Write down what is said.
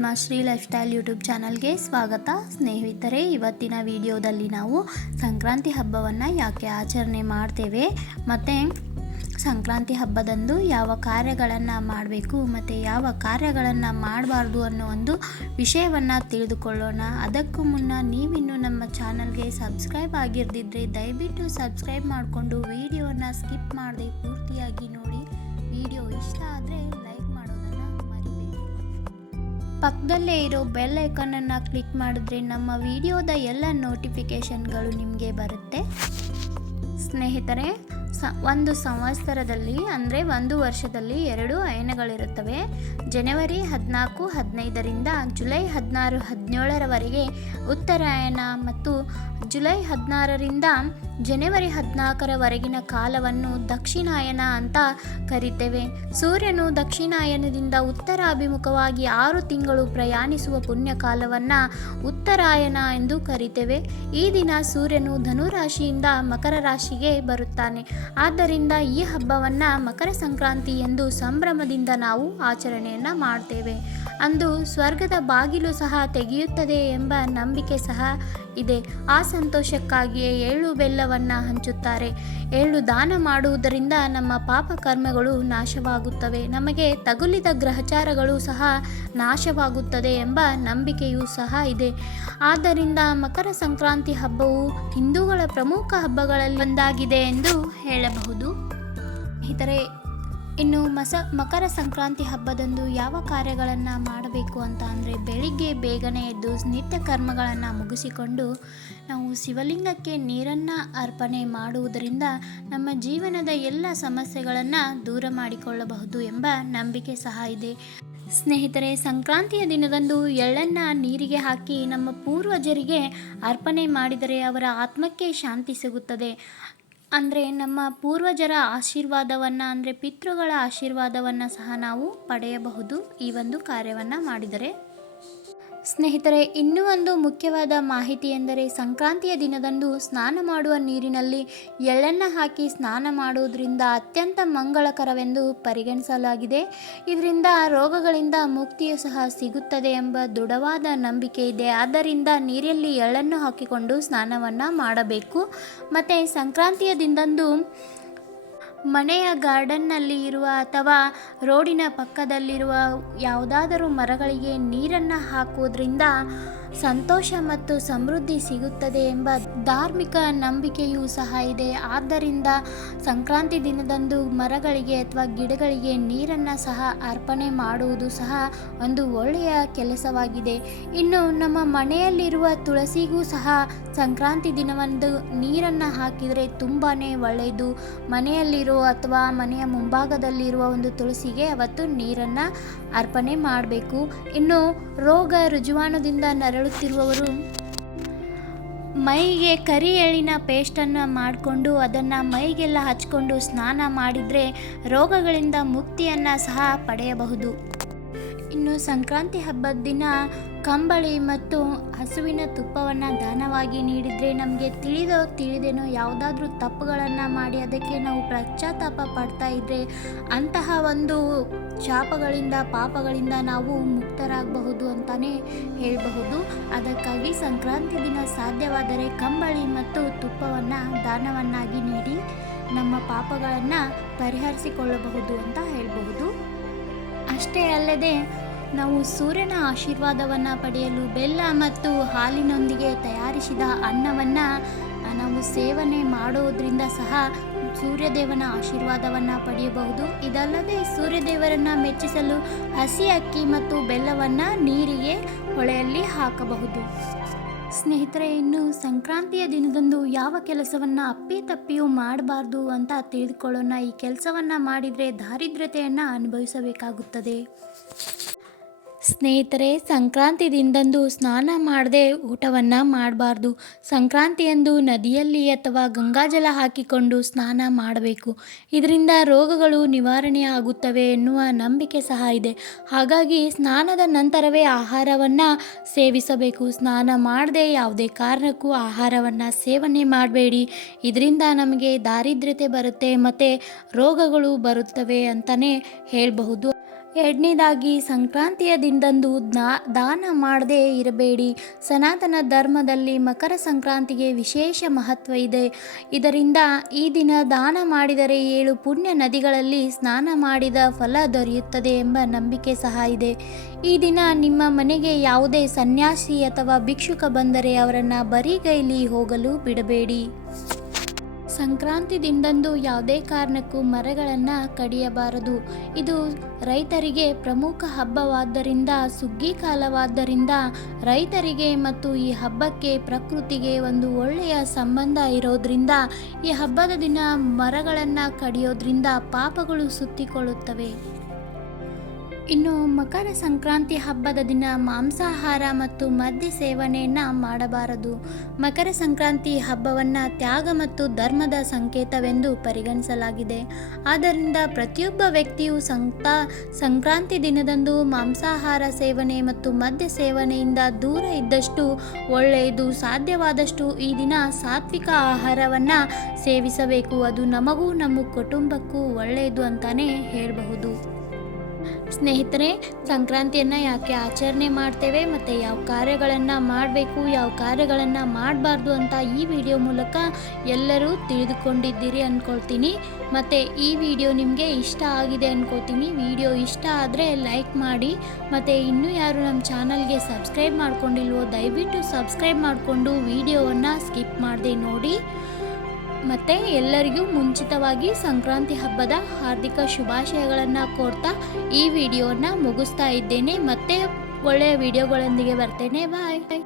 Padmashri life style YouTube ಚಾನಲ್ಗೆ ಸ್ವಾಗತ. ಸ್ನೇಹಿತರೆ, ಇವತ್ತಿನ ವಿಡಿಯೋದಲ್ಲಿ ನಾವು ಸಂಕ್ರಾಂತಿ ಹಬ್ಬವನ್ನು ಯಾಕೆ ಆಚರಣೆ ಮಾಡ್ತೇವೆ, ಮತ್ತು ಸಂಕ್ರಾಂತಿ ಹಬ್ಬದಂದು ಯಾವ ಕಾರ್ಯಗಳನ್ನು ಮಾಡಬೇಕು, ಮತ್ತು ಯಾವ ಕಾರ್ಯಗಳನ್ನು ಮಾಡಬಾರ್ದು ಅನ್ನೋ ಒಂದು ವಿಷಯವನ್ನು ತಿಳಿದುಕೊಳ್ಳೋಣ. ಅದಕ್ಕೂ ಮುನ್ನ ನೀವಿನ್ನು ನಮ್ಮ ಚಾನಲ್ಗೆ ಸಬ್ಸ್ಕ್ರೈಬ್ ಆಗಿರದಿದ್ದರೆ ದಯವಿಟ್ಟು ಸಬ್ಸ್ಕ್ರೈಬ್ ಮಾಡಿಕೊಂಡು ವಿಡಿಯೋನ ಸ್ಕಿಪ್ ಮಾಡದೆ ಪೂರ್ತಿಯಾಗಿ ನೋಡಿ. ವಿಡಿಯೋ ಇಷ್ಟ ಆದರೆ ಲೈಕ್ ಪಕ್ಕದಲ್ಲೇ ಇರೋ ಬೆಲ್ ಐಕಾನನ್ನು ಕ್ಲಿಕ್ ಮಾಡಿದ್ರೆ ನಮ್ಮ ವಿಡಿಯೋದ ಎಲ್ಲ ನೋಟಿಫಿಕೇಷನ್ಗಳು ನಿಮಗೆ ಬರುತ್ತೆ. ಸ್ನೇಹಿತರೆ, ಸ, ಒಂದು ಸಂವತ್ಸರದಲ್ಲಿ ಅಂದರೆ ಒಂದು ವರ್ಷದಲ್ಲಿ ಎರಡು ಅಯನಗಳಿರುತ್ತವೆ. ಜನವರಿ ಹದಿನಾಲ್ಕು, ಹದಿನೈದರಿಂದ ಜುಲೈ ಹದಿನಾರು, ಹದಿನೇಳರವರೆಗೆ ಉತ್ತರಾಯಣ ಮತ್ತು ಜುಲೈ ಹದಿನಾರರಿಂದ ಜನವರಿ ಹದಿನಾಲ್ಕರವರೆಗಿನ ಕಾಲವನ್ನು ದಕ್ಷಿಣಾಯನ ಅಂತ ಕರಿತೇವೆ. ಸೂರ್ಯನು ದಕ್ಷಿಣಾಯನದಿಂದ ಉತ್ತರಾಭಿಮುಖವಾಗಿ ಆರು ತಿಂಗಳು ಪ್ರಯಾಣಿಸುವ ಪುಣ್ಯ ಉತ್ತರಾಯನ ಎಂದು ಕರಿತೇವೆ. ಈ ದಿನ ಸೂರ್ಯನು ಧನುರಾಶಿಯಿಂದ ಮಕರ ರಾಶಿಗೆ ಬರುತ್ತಾನೆ. ಆದ್ದರಿಂದ ಈ ಹಬ್ಬವನ್ನು ಮಕರ ಸಂಕ್ರಾಂತಿ ಎಂದು ಸಂಭ್ರಮದಿಂದ ನಾವು ಆಚರಣೆಯನ್ನು ಮಾಡ್ತೇವೆ. ಅಂದು ಸ್ವರ್ಗದ ಬಾಗಿಲು ಸಹ ತೆಗೆಯುತ್ತದೆ ಎಂಬ ನಂಬಿಕೆ ಸಹ ಇದೆ. ಆ ಸಂತೋಷಕ್ಕಾಗಿಯೇ ಏಳು ಬೆಲ್ಲವನ್ನು ಹಂಚುತ್ತಾರೆ. ಏಳು ದಾನ ಮಾಡುವುದರಿಂದ ನಮ್ಮ ಪಾಪ ಕರ್ಮಗಳು ನಾಶವಾಗುತ್ತವೆ. ನಮಗೆ ತಗುಲಿದ ಗ್ರಹಚಾರಗಳು ಸಹ ನಾಶವಾಗುತ್ತದೆ ಎಂಬ ನಂಬಿಕೆಯೂ ಸಹ ಇದೆ. ಆದ್ದರಿಂದ ಮಕರ ಸಂಕ್ರಾಂತಿ ಹಬ್ಬವು ಹಿಂದೂಗಳ ಪ್ರಮುಖ ಹಬ್ಬಗಳಲ್ಲಿ ಒಂದಾಗಿದೆ ಎಂದು ಹೇಳಬಹುದು. ಸ್ನೇಹಿತರೆ ಇನ್ನು ಮಸ, ಮಕರ ಸಂಕ್ರಾಂತಿ ಹಬ್ಬದಂದು ಯಾವ ಕಾರ್ಯಗಳನ್ನು ಮಾಡಬೇಕು ಅಂತ ಅಂದರೆ ಬೆಳಿಗ್ಗೆ ಬೇಗನೆ ಎದ್ದು ನಿತ್ಯ ಕರ್ಮಗಳನ್ನು ಮುಗಿಸಿಕೊಂಡು ನಾವು ಶಿವಲಿಂಗಕ್ಕೆ ನೀರನ್ನು ಅರ್ಪಣೆ ಮಾಡುವುದರಿಂದ ನಮ್ಮ ಜೀವನದ ಎಲ್ಲ ಸಮಸ್ಯೆಗಳನ್ನು ದೂರ ಮಾಡಿಕೊಳ್ಳಬಹುದು ಎಂಬ ನಂಬಿಕೆ ಸಹ ಇದೆ. ಸ್ನೇಹಿತರೆ, ಸಂಕ್ರಾಂತಿಯ ದಿನದಂದು ಎಳ್ಳನ್ನು ನೀರಿಗೆ ಹಾಕಿ ನಮ್ಮ ಪೂರ್ವಜರಿಗೆ ಅರ್ಪಣೆ ಮಾಡಿದರೆ ಅವರ ಆತ್ಮಕ್ಕೆ ಶಾಂತಿ ಸಿಗುತ್ತದೆ. ಅಂದರೆ ನಮ್ಮ ಪೂರ್ವಜರ ಆಶೀರ್ವಾದವನ್ನು ಅಂದರೆ ಪಿತೃಗಳ ಆಶೀರ್ವಾದವನ್ನು ಸಹ ನಾವು ಪಡೆಯಬಹುದು ಈ ಒಂದು ಕಾರ್ಯವನ್ನು ಮಾಡಿದರೆ. ಸ್ನೇಹಿತರೆ, ಇನ್ನೂ ಒಂದು ಮುಖ್ಯವಾದ ಮಾಹಿತಿ ಎಂದರೆ ಸಂಕ್ರಾಂತಿಯ ದಿನದಂದು ಸ್ನಾನ ಮಾಡುವ ನೀರಿನಲ್ಲಿ ಎಳ್ಳನ್ನು ಹಾಕಿ ಸ್ನಾನ ಮಾಡುವುದರಿಂದ ಅತ್ಯಂತ ಮಂಗಳಕರವೆಂದು ಪರಿಗಣಿಸಲಾಗಿದೆ. ಇದರಿಂದ ರೋಗಗಳಿಂದ ಮುಕ್ತಿಯು ಸಹ ಸಿಗುತ್ತದೆ ಎಂಬ ದೃಢವಾದ ನಂಬಿಕೆ ಇದೆ. ಆದ್ದರಿಂದ ನೀರಲ್ಲಿ ಎಳ್ಳನ್ನು ಹಾಕಿಕೊಂಡು ಸ್ನಾನವನ್ನು ಮಾಡಬೇಕು. ಮತ್ತು ಸಂಕ್ರಾಂತಿಯ ದಿನದಂದು ಮನೆಯ ಗಾರ್ಡನ್ನಲ್ಲಿ ಇರುವ ಅಥವಾ ರೋಡಿನ ಪಕ್ಕದಲ್ಲಿರುವ ಯಾವುದಾದರೂ ಮರಗಳಿಗೆ ನೀರನ್ನು ಹಾಕುವುದರಿಂದ ಸಂತೋಷ ಮತ್ತು ಸಮೃದ್ಧಿ ಸಿಗುತ್ತದೆ ಎಂಬ ಧಾರ್ಮಿಕ ನಂಬಿಕೆಯೂ ಸಹ ಇದೆ. ಆದ್ದರಿಂದ ಸಂಕ್ರಾಂತಿ ದಿನದಂದು ಮರಗಳಿಗೆ ಅಥವಾ ಗಿಡಗಳಿಗೆ ನೀರನ್ನು ಸಹ ಅರ್ಪಣೆ ಮಾಡುವುದು ಸಹ ಒಂದು ಒಳ್ಳೆಯ ಕೆಲಸವಾಗಿದೆ. ಇನ್ನು ನಮ್ಮ ಮನೆಯಲ್ಲಿರುವ ತುಳಸಿಗೂ ಸಹ ಸಂಕ್ರಾಂತಿ ದಿನವಂದು ನೀರನ್ನು ಹಾಕಿದರೆ ತುಂಬಾ ಒಳ್ಳೆಯದು. ಮನೆಯಲ್ಲಿರೋ ಅಥವಾ ಮನೆಯ ಮುಂಭಾಗದಲ್ಲಿರುವ ಒಂದು ತುಳಸಿಗೆ ಅವತ್ತು ನೀರನ್ನು ಅರ್ಪಣೆ ಮಾಡಬೇಕು. ಇನ್ನು ರೋಗ ರುಜುವಾನದಿಂದ ನರಳುತ್ತಿರುವವರು ಮೈಗೆ ಕರಿ ಎಳಿನ ಪೇಸ್ಟನ್ನು ಮಾಡಿಕೊಂಡು ಅದನ್ನು ಮೈಗೆಲ್ಲ ಹಚ್ಕೊಂಡು ಸ್ನಾನ ಮಾಡಿದರೆ ರೋಗಗಳಿಂದ ಮುಕ್ತಿಯನ್ನು ಸಹ ಪಡೆಯಬಹುದು. ಇನ್ನು ಸಂಕ್ರಾಂತಿ ಹಬ್ಬದ ದಿನ ಕಂಬಳಿ ಮತ್ತು ಹಸುವಿನ ತುಪ್ಪವನ್ನು ದಾನವಾಗಿ ನೀಡಿದರೆ ನಮಗೆ ತಿಳಿದೋ ತಿಳಿದೇನೋ ಯಾವುದಾದ್ರೂ ತಪ್ಪುಗಳನ್ನು ಮಾಡಿ ಅದಕ್ಕೆ ನಾವು ಪಶ್ಚಾತ್ತಾಪ ಪಡ್ತಾ ಇದ್ದರೆ ಅಂತಹ ಒಂದು ಶಾಪಗಳಿಂದ, ಪಾಪಗಳಿಂದ ನಾವು ಮುಕ್ತರಾಗಬಹುದು ಅಂತಲೇ ಹೇಳಬಹುದು. ಅದಕ್ಕಾಗಿ ಸಂಕ್ರಾಂತಿ ದಿನ ಸಾಧ್ಯವಾದರೆ ಕಂಬಳಿ ಮತ್ತು ತುಪ್ಪವನ್ನು ದಾನವನ್ನಾಗಿ ನೀಡಿ ನಮ್ಮ ಪಾಪಗಳನ್ನು ಪರಿಹರಿಸಿಕೊಳ್ಳಬಹುದು ಅಂತ ಹೇಳಬಹುದು. ಅಷ್ಟೇ ಅಲ್ಲದೆ ನಾವು ಸೂರ್ಯನ ಆಶೀರ್ವಾದವನ್ನು ಪಡೆಯಲು ಬೆಲ್ಲ ಮತ್ತು ಹಾಲಿನೊಂದಿಗೆ ತಯಾರಿಸಿದ ಅನ್ನವನ್ನು, ನಾವು ಸೇವನೆ ಮಾಡೋದ್ರಿಂದ ಸಹ ಸೂರ್ಯದೇವನ ಆಶೀರ್ವಾದವನ್ನು ಪಡೆಯಬಹುದು. ಇದಲ್ಲದೆ ಸೂರ್ಯದೇವರನ್ನು ಮೆಚ್ಚಿಸಲು ಹಸಿ ಅಕ್ಕಿ ಮತ್ತು ಬೆಲ್ಲವನ್ನು ನೀರಿಗೆ ಹೊಳೆಯಲ್ಲಿ ಹಾಕಬಹುದು. ಸ್ನೇಹಿತರೆ, ಇನ್ನು ಸಂಕ್ರಾಂತಿಯ ದಿನದಂದು ಯಾವ ಕೆಲಸವನ್ನು ಅಪ್ಪಿ ತಪ್ಪಿಯೂ ಮಾಡಬಾರ್ದು ಅಂತ ತಿಳಿದುಕೊಳ್ಳೋಣ. ಈ ಕೆಲಸವನ್ನು ಮಾಡಿದರೆ ದಾರಿದ್ರ್ಯತೆಯನ್ನು ಅನುಭವಿಸಬೇಕಾಗುತ್ತದೆ. ಸ್ನೇಹಿತರೆ ಸಂಕ್ರಾಂತಿ ದಿನದಂದು ಸ್ನಾನ ಮಾಡದೆ ಊಟವನ್ನು ಮಾಡಬಾರ್ದು. ಸಂಕ್ರಾಂತಿಯಂದು ನದಿಯಲ್ಲಿ ಅಥವಾ ಗಂಗಾಜಲ ಹಾಕಿಕೊಂಡು ಸ್ನಾನ ಮಾಡಬೇಕು. ಇದರಿಂದ ರೋಗಗಳು ನಿವಾರಣೆ ಆಗುತ್ತವೆ ಎನ್ನುವ ನಂಬಿಕೆ ಸಹ ಇದೆ. ಹಾಗಾಗಿ ಸ್ನಾನದ ನಂತರವೇ ಆಹಾರವನ್ನು ಸೇವಿಸಬೇಕು. ಸ್ನಾನ ಮಾಡದೆ ಯಾವುದೇ ಕಾರಣಕ್ಕೂ ಆಹಾರವನ್ನು ಸೇವನೆ ಮಾಡಬೇಡಿ. ಇದರಿಂದ ನಮಗೆ ದಾರಿದ್ರ್ಯತೆ ಬರುತ್ತೆ, ಮತ್ತು ರೋಗಗಳು ಬರುತ್ತವೆ ಅಂತಲೇ ಹೇಳಬಹುದು. ಎರಡನೇದಾಗಿ, ಸಂಕ್ರಾಂತಿಯ ದಿನದಂದು ದಾನ ಮಾಡದೇ ಇರಬೇಡಿ. ಸನಾತನ ಧರ್ಮದಲ್ಲಿ ಮಕರ ಸಂಕ್ರಾಂತಿಗೆ ವಿಶೇಷ ಮಹತ್ವ ಇದೆ. ಇದರಿಂದ ಈ ದಿನ ದಾನ ಮಾಡಿದರೆ ಏಳು ಪುಣ್ಯ ನದಿಗಳಲ್ಲಿ ಸ್ನಾನ ಮಾಡಿದ ಫಲ ದೊರೆಯುತ್ತದೆ ಎಂಬ ನಂಬಿಕೆ ಸಹ ಇದೆ. ಈ ದಿನ ನಿಮ್ಮ ಮನೆಗೆ ಯಾವುದೇ ಸನ್ಯಾಸಿ ಅಥವಾ ಭಿಕ್ಷುಕ ಬಂದರೆ ಅವರನ್ನು ಬರಿಗೈಲಿ ಹೋಗಲು ಬಿಡಬೇಡಿ. ಸಂಕ್ರಾಂತಿ ದಿನದಂದು ಯಾವುದೇ ಕಾರಣಕ್ಕೂ ಮರಗಳನ್ನು ಕಡಿಯಬಾರದು. ಇದು ರೈತರಿಗೆ ಪ್ರಮುಖ ಹಬ್ಬವಾದ್ದರಿಂದ, ಸುಗ್ಗಿ ಕಾಲವಾದ್ದರಿಂದ ರೈತರಿಗೆ ಮತ್ತು ಈ ಹಬ್ಬಕ್ಕೆ ಪ್ರಕೃತಿಗೆ ಒಂದು ಒಳ್ಳೆಯ ಸಂಬಂಧ ಇರೋದ್ರಿಂದ, ಈ ಹಬ್ಬದ ದಿನ ಮರಗಳನ್ನು ಕಡಿಯೋದ್ರಿಂದ ಪಾಪಗಳು ಸುತ್ತಿಕೊಳ್ಳುತ್ತವೆ. ಇನ್ನು ಮಕರ ಸಂಕ್ರಾಂತಿ ಹಬ್ಬದ ದಿನ ಮಾಂಸಾಹಾರ ಮತ್ತು ಮದ್ಯ ಸೇವನೆಯನ್ನು ಮಾಡಬಾರದು. ಮಕರ ಸಂಕ್ರಾಂತಿ ಹಬ್ಬವನ್ನು ತ್ಯಾಗ ಮತ್ತು ಧರ್ಮದ ಸಂಕೇತವೆಂದು ಪರಿಗಣಿಸಲಾಗಿದೆ. ಆದ್ದರಿಂದ ಪ್ರತಿಯೊಬ್ಬ ವ್ಯಕ್ತಿಯು ಸಂತ ಸಂಕ್ರಾಂತಿ ದಿನದಂದು ಮಾಂಸಾಹಾರ ಸೇವನೆ ಮತ್ತು ಮದ್ಯ ಸೇವನೆಯಿಂದ ದೂರ ಇದ್ದಷ್ಟು, ಒಳ್ಳೆಯದು, ಸಾಧ್ಯವಾದಷ್ಟು ಈ ದಿನ ಸಾತ್ವಿಕ ಆಹಾರವನ್ನು ಸೇವಿಸಬೇಕು. ಅದು ನಮಗೂ ನಮ್ಮ ಕುಟುಂಬಕ್ಕೂ ಒಳ್ಳೆಯದು ಅಂತಾನೆ ಹೇಳಬಹುದು. ಸ್ನೇಹಿತರೆ, ಸಂಕ್ರಾಂತಿಯನ್ನು ಯಾಕೆ ಆಚರಣೆ ಮಾಡ್ತೇವೆ ಮತ್ತು ಯಾವ ಕಾರ್ಯಗಳನ್ನು ಮಾಡಬೇಕು, ಯಾವ ಕಾರ್ಯಗಳನ್ನು ಮಾಡಬಾರ್ದು ಅಂತ ಈ ವಿಡಿಯೋ ಮೂಲಕ ಎಲ್ಲರೂ ತಿಳಿದುಕೊಂಡಿದ್ದೀರಿ ಅಂದ್ಕೊಳ್ತೀನಿ ಮತ್ತು ಈ ವಿಡಿಯೋ ನಿಮಗೆ ಇಷ್ಟ ಆಗಿದೆ ಅಂದ್ಕೊಳ್ತೀನಿ ವಿಡಿಯೋ ಇಷ್ಟ ಆದರೆ ಲೈಕ್ ಮಾಡಿ. ಮತ್ತು ಇನ್ನೂ ಯಾರು ನಮ್ಮ ಚಾನಲ್ಗೆ ಸಬ್ಸ್ಕ್ರೈಬ್ ಮಾಡ್ಕೊಂಡಿಲ್ವೋ, ದಯವಿಟ್ಟು ಸಬ್ಸ್ಕ್ರೈಬ್ ಮಾಡಿಕೊಂಡು ವಿಡಿಯೋವನ್ನು ಸ್ಕಿಪ್ ಮಾಡದೆ ನೋಡಿ. ಮತ್ತು ಎಲ್ಲರಿಗೂ ಮುಂಚಿತವಾಗಿ ಸಂಕ್ರಾಂತಿ ಹಬ್ಬದ ಹಾರ್ದಿಕ ಶುಭಾಶಯಗಳನ್ನು ಕೋರ್ತಾ ಈ ವಿಡಿಯೋನ ಮುಗಿಸ್ತಾ ಇದ್ದೇನೆ. ಮತ್ತೆ ಒಳ್ಳೆಯ ವಿಡಿಯೋಗಳೊಂದಿಗೆ ಬರ್ತೇನೆ. ಬಾಯ್